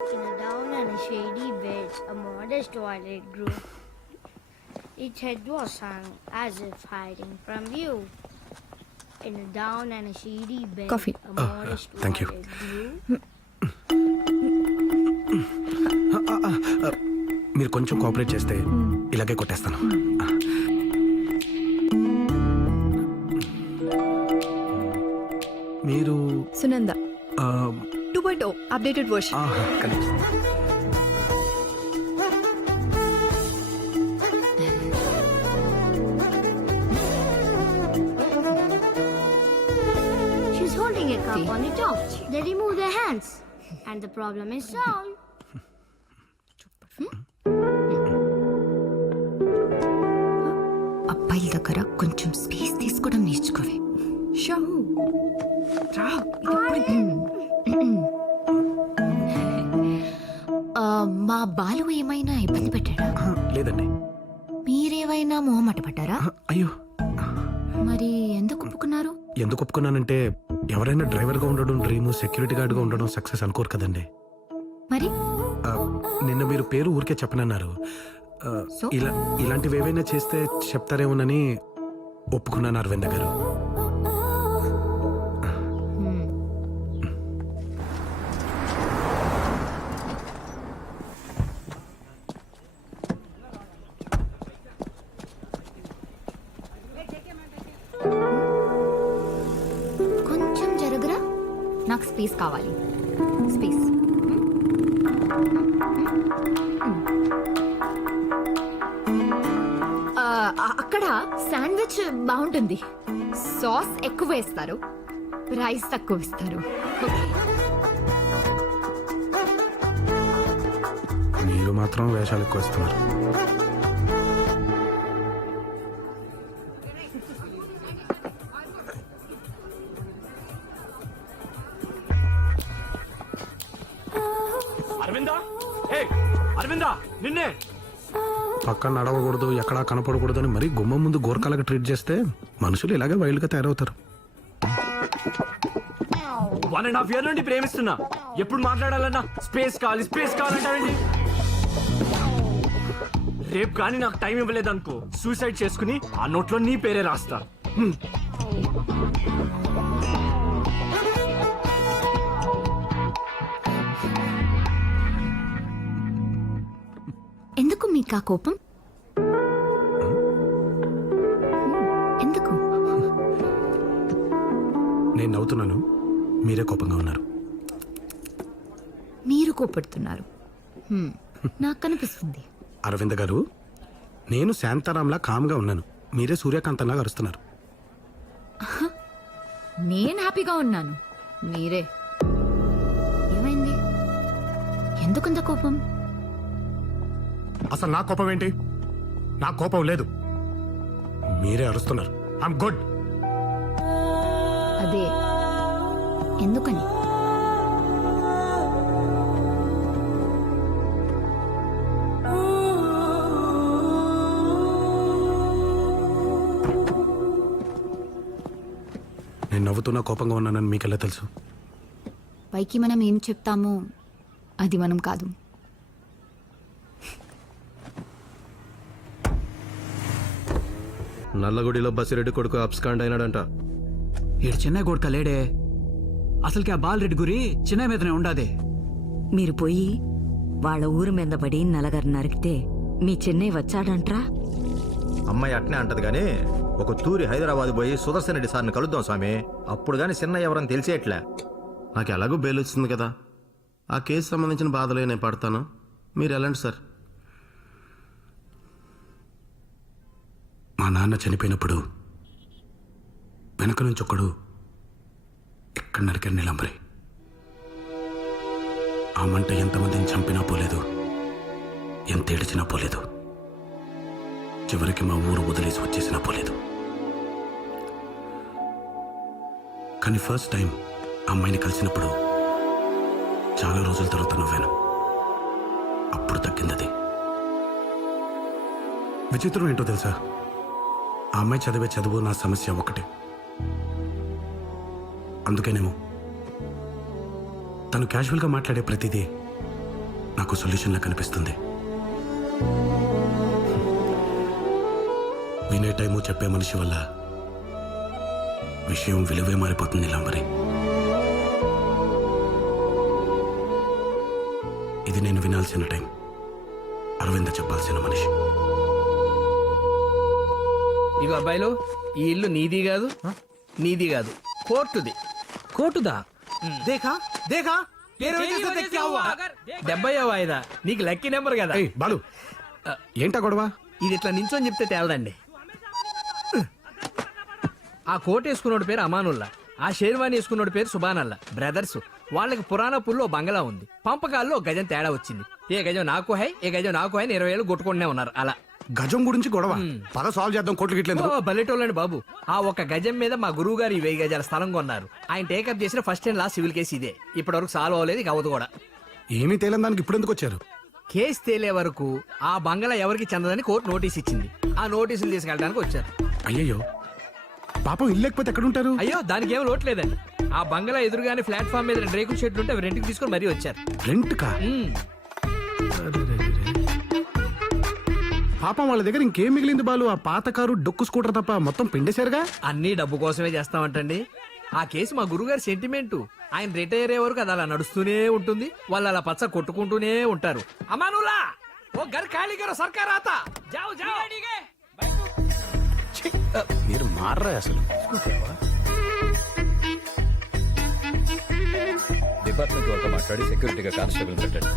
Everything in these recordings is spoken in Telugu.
In a down and a shady bed, a modest toilet grew. Its head was sunk as if hiding from view. In a down and a shady bed, Coffee. a modest thank you. toilet grew. మీరు కొంచెం కోఆపరేట్ చేస్తే ఇలాగే కొట్టేస్తాను. మీరు Sunanda 2.0 updated version. She's holding a cup on the top. They remove their hands, and the problem is solved. అబ్బాయిల దగ్గర కొంచెం స్పేస్ తీసుకోవడం నేర్చుకోవే. షో రా. మా బాలు ఏమైనా ఇబ్బంది పెట్టాడా? లేదండి. మీరేమైనా మొహమాట పడ్డారా? అయ్యో, మరి ఎందుకు ఒప్పుకున్నారు? ఎందుకు ఒప్పుకున్నానంటే ఎవరైనా డ్రైవర్గా ఉండడం డ్రీము, సెక్యూరిటీ గార్డ్గా ఉండడం సక్సెస్ అనుకోరు కదండి. మరి నిన్న మీరు పేరు ఊరికే చెప్పనన్నారు. ఇలాంటివి ఏవైనా చేస్తే చెప్తారేమోనని ఒప్పుకున్నాను అరవింద గారు. కొంచెం జరుగురా, నాకు స్పేస్ కావాలి. స్పేస్. అక్కడ శాండ్విచ్ బాగుంటుంది. సాస్ ఎక్కువ వేస్తారు, రైస్ తక్కువ ఇస్తారు. మీరు మాత్రం వేషాలు ఎక్కువ ఇస్తున్నారు. అరవిందా, నిన్నే. పక్కన నడవకూడదు, ఎక్కడా కనపడకూడదు అని మరీ గుమ్మం ముందు గోరకాలకు ట్రీట్ చేస్తే మనుషులు ఇలాగే వైల్డ్గా తయారవుతారు. 1.5 years నుండి ప్రేమిస్తున్నా. ఎప్పుడు మాట్లాడాలన్నా స్పేస్ కావాలంటారండి. రేపు కానీ నాకు టైం ఇవ్వలేదనుకో, సూసైడ్ చేసుకుని ఆ నోట్లో నీ పేరే రాస్తా. ఎందుకు మీకు ఆ కోపం? ఎందుకు? నేను నవ్వుతున్నాను, మీరే కోపంగా ఉన్నారు. మీరు కోపడుతున్నారు, నాకు కనిపిస్తుంది. అరవింద గారు, నేను శాంతారాంలా కామ్గా ఉన్నాను, మీరే సూర్యకాంతంలా అరుస్తున్నారు. నేను హ్యాపీగా ఉన్నాను, మీరే. ఏమైంది? ఎందుకంత కోపం? అసలు నా కోపం ఏంటి? నా కోపం లేదు, మీరే అరుస్తున్నారు. I'm good. అదే ఎందుకని? నేను నవ్వుతున్నా కోపంగా ఉన్నానని మీకెలా తెలుసు? పైకి మనం ఏం చెప్తామో అది మనం కాదు. నల్లగుడిలో బసిరెడ్డి కొడుకు అబ్స్కాండ్ అయినాడంట. ఈడు చెన్నై కొడుక లేడే. అసలుకి ఆ బాలరెడ్డి గురి చెన్నై మీదనే ఉండాది. మీరు పోయి వాళ్ళ ఊరు మీద పడి నలగరు నరికితే మీ చెన్నై వచ్చాడంట్రా? అమ్మాయి అట్నే అంటది గాని ఒక తూరి హైదరాబాద్ పోయి సుదర్శన్ రెడ్డి సార్ని కలుద్దాం స్వామి, అప్పుడు గాని చిన్న ఎవరని తెలిసేట్లే. నాకు ఎలాగో బెయిల్ వచ్చింది కదా, ఆ కేసు సంబంధించిన బాధలే నేను పడతాను, మీరు వెళ్ళండి సార్. మా నాన్న చనిపోయినప్పుడు వెనక నుంచి ఒకడు ఎక్కడ నరికారు నీలంబరి. ఆ మంట ఎంతమందిని చంపినా పోలేదు, ఎంత ఏడిచినా పోలేదు, చివరికి మా ఊరు వదిలేసి వచ్చేసినా పోలేదు. కానీ ఫస్ట్ టైం అమ్మాయిని కలిసినప్పుడు చాలా రోజుల తర్వాత నవ్వాను. అప్పుడు తగ్గిందది. విచిత్రం ఏంటో తెలుసా, ఆ అమ్మాయి చదివే చదువు నా సమస్య ఒకటే. అందుకేనేమో తను క్యాజువల్గా మాట్లాడే ప్రతిదీ నాకు సొల్యూషన్లా కనిపిస్తుంది. వినే టైము చెప్పే మనిషి వల్ల విషయం విలువే మారిపోతుంది ఇలా మరి. ఇది నేను వినాల్సిన టైం, అరవింద చెప్పాల్సిన మనిషి. ఇగో అబ్బాయిలు, ఈ ఇల్లు నీది కాదు కోర్టుది. కోటుదా? దేఖా దేఖా 70వ వాయిదా. నీకు లక్కీ నెంబర్ కదా. బాలు ఏంటా గొడవ? ఇది ఇట్లా నించొని చెప్తే తేలదండి. ఆ కోట్ వేసుకున్నోడి పేరు అమానుల్లా, ఆ షేర్వాణి వేసుకున్నోడి పేరు సుబానల్లా. బ్రదర్స్. వాళ్ళకి పురాణపూర్లో బంగళా ఉంది. పంపకాల్లో గజం తేడా వచ్చింది. ఏ గజం నాకు హై, ఏ గజం నాకు హై 20 ఏళ్ళు కొట్టుకుంటూనే ఉన్నారు. అలా గజం గురించి గొడవ పద సాల్వ్ చేద్దాం. కోట్లు గిట్లేదు. బల్లెటోళ్ళండి బాబు. ఆ ఒక్క గజం మీద మా గురువు గారు 1000 గజాల స్థలం కొన్నారు. ఆయన టేకప్ చేసిన first and last civil case ఇదే. ఇప్పటివరకు సాల్వ్ అవ్వలేదు, ఇక అవ్వదు కూడా. ఏమీ తేలని దానికి ఇప్పుడు ఎందుకు వచ్చారు? కేసు తేలే వరకు ఆ బంగళా ఎవరికి చెందదని కోర్టు నోటీస్ ఇచ్చింది. ఆ నోటీసులు తీసుకెళ్ళడానికి వచ్చారు. అయ్యయ్యో పాపం ఇల్లు లేకపోతే ఎక్కడుంటారు? అయ్యో దానికి ఏం లోట్లేదండి. ఆ బంగళా ఎదురుగానే ప్లాట్ఫామ్ మీద 2 రేకుల షెడ్లు ఉంటే అవి రెంట్కి తీసుకొని మరీ వచ్చారు. రెంట్ కా? పాపం వాళ్ళ దగ్గర ఇంకేం మిగిలింది బాలు? ఆ పాత కారు, డొక్కు స్కూటర్ తప్ప మొత్తం పిండేశారుగా. అన్ని డబ్బు కోసమే చేస్తామంటండి. ఆ కేసు మా గురుగారి సెంటిమెంట్. ఆయన రిటైర్ అయ్యే వరకు అది అలా నడుస్తూనే ఉంటుంది. వాళ్ళు అలా పచ్చ కొట్టుకుంటూనే ఉంటారు. అమానులా ఓ గర్ ఖాళీ కరో సర్కార్ ఆతా జాओ జాओ. మీరు మారరా అసలు. డిపార్ట్మెంట్ వాళ్ళతో మాట్లాడి సెక్యూరిటీగా కానిస్టేబుల్ పెట్టండి.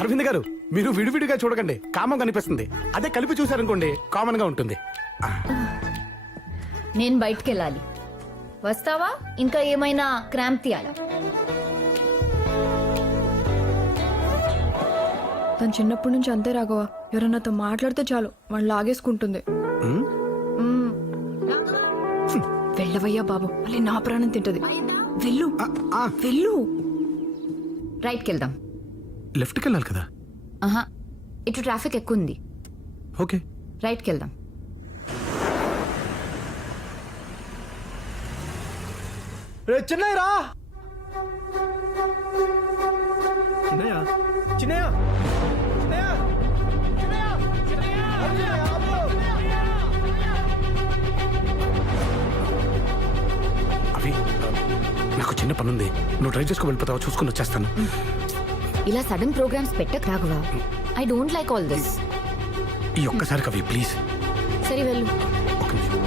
అరవింద్ గారు మీరు విడివిడిగా చూడకండి, కామం కనిపిస్తుంది. అదే కలిపి చూసారనుకోండి కామన్ గా ఉంటుంది. నేను బయటికి వెళ్ళాలి. వస్తావా? ఇంకా ఏమైనా క్రాంప్ తీయాలా? తను చిన్నప్పటి నుంచి అంతే రాఘవ. ఎవరన్నాతో మాట్లాడితే చాలు వాళ్ళు లాగేసుకుంటుంది. వెళ్ళవయ్యా బాబు, మళ్ళీ నా ప్రాణం తింటది. వెళ్ళు వెళ్ళు. రైట్కి వెళ్దాం. లెఫ్ట్కి వెళ్ళాలి కదా. ఆహా, ఇటు ట్రాఫిక్ ఎక్కువ ఉంది. ఓకే రైట్కి వెళ్దాం. చిన్నయ్య రా. చిన్నయ్య చిన్నయ్య అవి నాకు చిన్న పనుంది, నువ్వు ట్రై చేసుకుని వెళ్ళిపోతావా? చూసుకుని వచ్చేస్తాను. ఇలా సడన్ ప్రోగ్రామ్స్ పెట్టక Raghava. I don't like all this. ఈ ఒక్కసారి కవి ప్లీజ్. సరే వెళ్ళు. ఒక్క నిమిషం.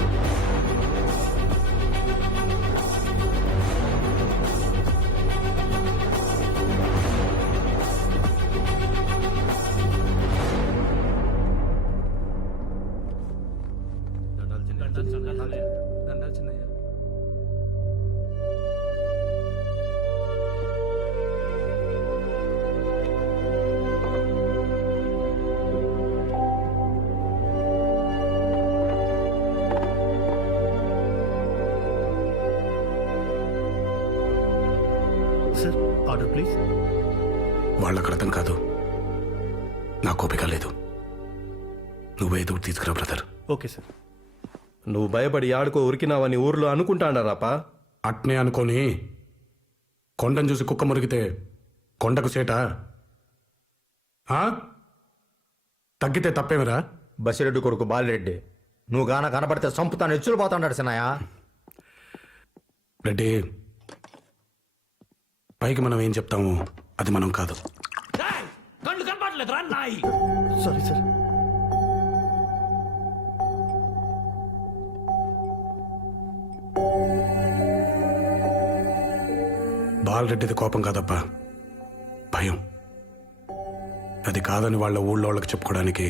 Sir order please. వాళ్ళకు అర్థం కాదు, నాకు ఓపిక లేదు. నువ్వే ఏదో ఒకటి తీసుకురా బ్రదర్. Okay sir. నువ్వు భయపడి ఆడుకో ఉరికినావని ఊర్లో అనుకుంటాడారాపా. అట్నే అనుకోని కొండను చూసి కుక్క మురిగితే కొండకు సేట తగ్గితే తప్పేమిరా? బసిరెడ్డి కొడుకు బాలిరెడ్డి, నువ్వు గాన కనబడితే సంపుతాను ఎచ్చులు పోతాడు సినాయా. రెడ్డి, పైకి మనం ఏం చెప్తాము అది మనం కాదు. కళ్ళు కనపడలేదు రా నాయి. Sorry sir. బాలరెడ్డిది కోపం కాదప్పా, భయం. అది కాదని వాళ్ళ ఊళ్ళో వాళ్ళకి చెప్పుకోవడానికి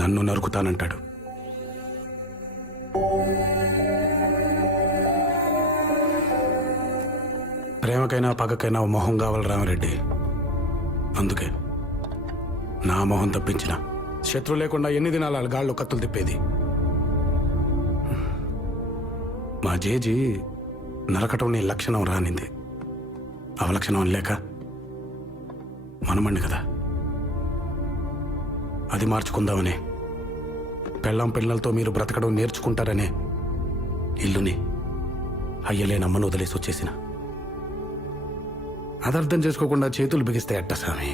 నన్ను నరుకుతానంటాడు. ప్రేమకైనా పగకైనా ఓ మొహం కావాలి రామరెడ్డి. అందుకే నా మొహం తప్పించిన శత్రు లేకుండా ఎన్ని దినాలు గాళ్ళు కత్తులు తిప్పేది. మా జేజీ నరకటం నీ లక్షణం రానింది, అవలక్షణం లేక మనమండి కదా. అది మార్చుకుందామని పెళ్ళాం పిల్లలతో మీరు బ్రతకడం నేర్చుకుంటారనే ఇల్లుని అయ్యలేనమ్మను వదిలేసి వచ్చేసిన అదర్థం చేసుకోకుండా చేతులు బిగిస్తే అట్ట స్వామి.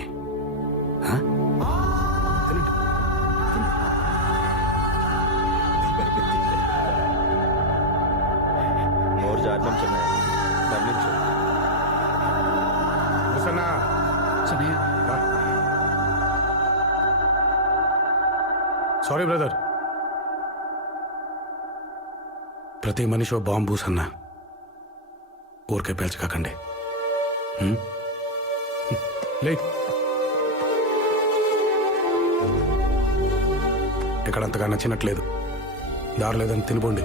ఆ? తినండి. కూసన్నా. చిన్నయ్య సారీ బ్రదర్. ప్రతి మనిషి ఓ బాంబు సన్నా, ఊరికే పేల్చకాకండి. లే, ఎక్కడంతగా నచ్చినట్లేదు, దారి లేదని తినిపోండి.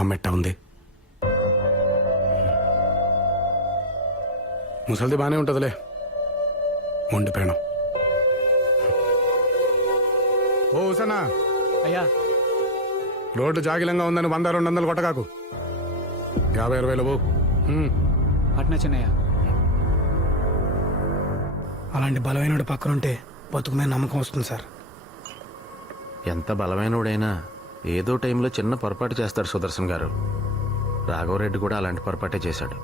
అమ్మెట్ట ఉంది. ముసలిది బాగానే ఉంటుందిలే, మొండిపోయాను. ఓ ఉసనా, అయ్యా రోడ్డు జాగిలంగా ఉందని 100-200 కొట్టకాకు. 50-60 బో. అట్నే చిన్నయ్య. అలాంటి బలమైన పక్కనుంటే బతుకు మీద నమ్మకం వస్తుంది సార్. ఎంత బలమైనోడైనా ఏదో టైంలో చిన్న పొరపాటు చేస్తాడు సుదర్శన్ గారు. రాఘవరెడ్డి కూడా అలాంటి పొరపాటే చేశాడు.